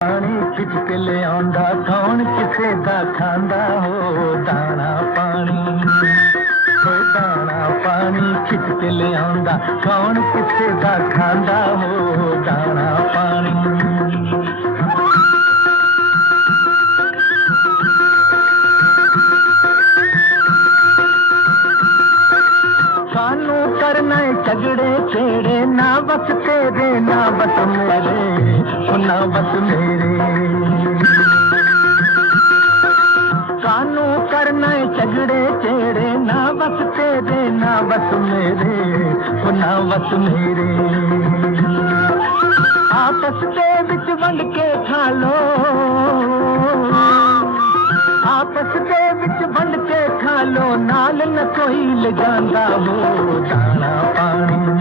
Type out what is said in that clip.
ਪਾਣੀ ਖਿੱਚ ਕੇ ਲਿਆਉਂਦਾ ਕੌਣ ਕਿਸੇ ਦਾ ਖਾਂਦਾ ਹੋ ਦਾਣਾ ਪਾਣੀ ਹੋਏ ਦਾਣਾ ਪਾਣੀ ਖਿੱਚ ਕੇ ਲਿਆਉਂਦਾ ਕੌਣ ਕਿਸੇ ਦਾ ਖਾਂਦਾ ਹੋ ਦਾਣਾ ਪਾਣੀ ਸਾਨੂੰ ਕਰਨਾ ਏ ਝਗੜੇ ਛੇੜੇ ਨਾ ਬਸ ਤੇਰੇ ਨਾ ਬਸ ਮੇਰੇ ਉਹ ਬਸ ਮੇਰੇ। ਸਾਨੂੰ ਕਰਨਾ ਝਗੜੇ ਛੇੜੇ ਨਾ ਬਸ ਤੇਰੇ, ਨਾ ਬਸ ਮੇਰੇ। ਉਹ ਬਸ ਮੇਰੇ। ਆਪਸ ਦੇ ਵਿੱਚ ਵੰਡ ਕੇ ਖਾ ਲੋ। ਆਪਸ ਦੇ ਵਿੱਚ ਵੰਡ ਕੇ ਖਾ ਲੋ। ਨਾਲ ਨ ਕੋਈ ਲਿਜਾਂਦਾ ਹੋ। ਦਾਣਾ ਪਾਣੀ।